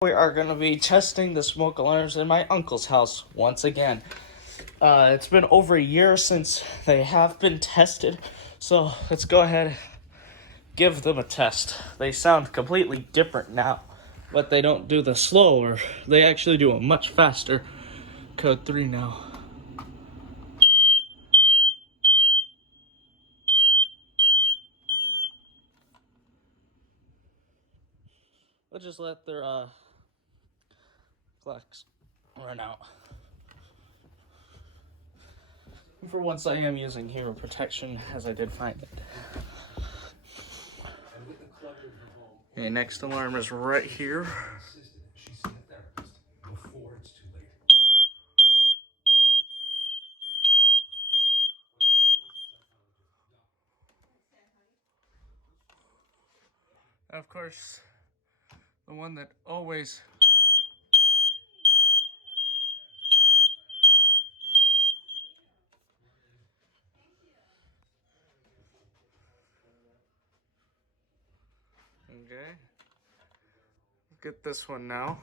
We are going to be testing the smoke alarms in my uncle's house once again. It's been over a year since they have been tested, so let's go ahead and give them a test. They sound completely different now, but they don't do the slower. They actually do a much faster code 3 now. We'll just let their clocks run out. For once, I am using hearing protection, as I did find it. Okay, next alarm is right here. Of course, the one that always okay. Get this one now.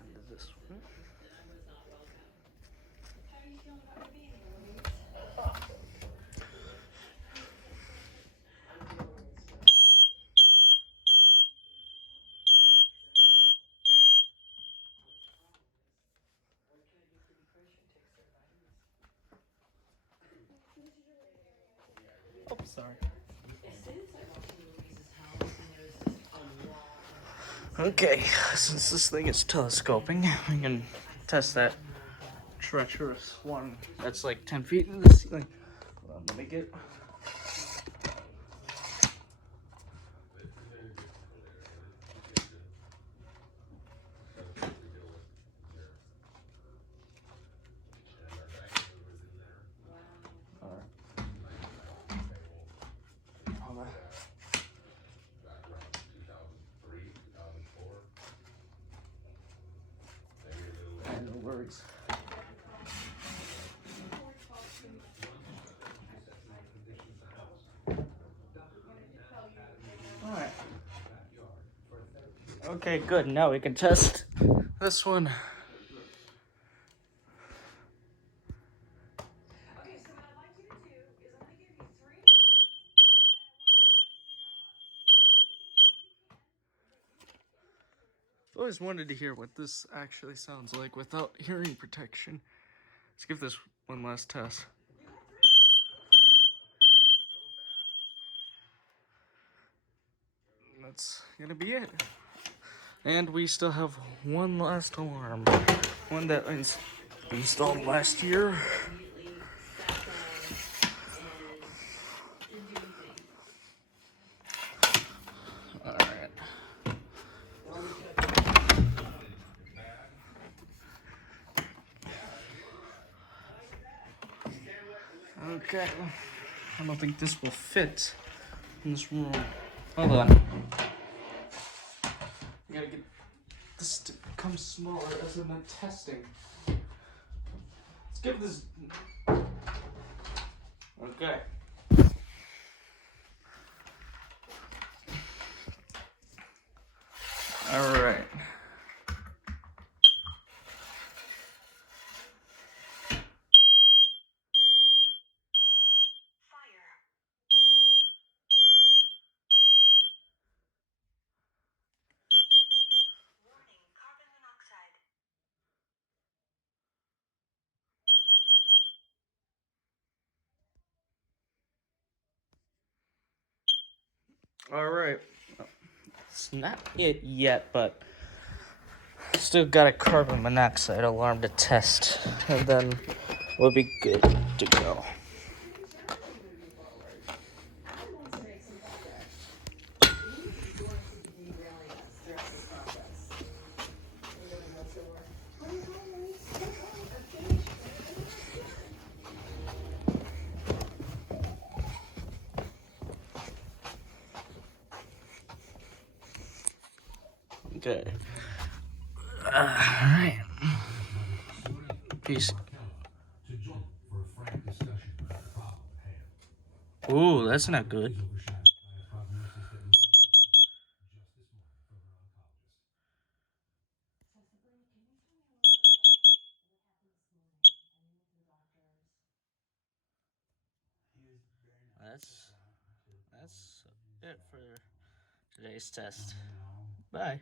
And this one. Oh, sorry. Okay, since this thing is telescoping, we can test that treacherous one that's like 10 feet in the ceiling. Hold on, let me get. Hold on. No worries. Alright. Okay, good. Now we can test this one. I've always wanted to hear what this actually sounds like without hearing protection. Let's give this one last test. That's gonna be it. And we still have one last alarm. One that was installed last year. Alright. Okay. I don't think this will fit in this room. Hold on. I gotta get this to become smaller as I'm testing. Let's give this. Okay. Alright. Alright. It's not it yet, but still got a carbon monoxide alarm to test. And then we'll be good to go. Good. Alright. Peace. Ooh, that's not good. That's it for today's test. Bye.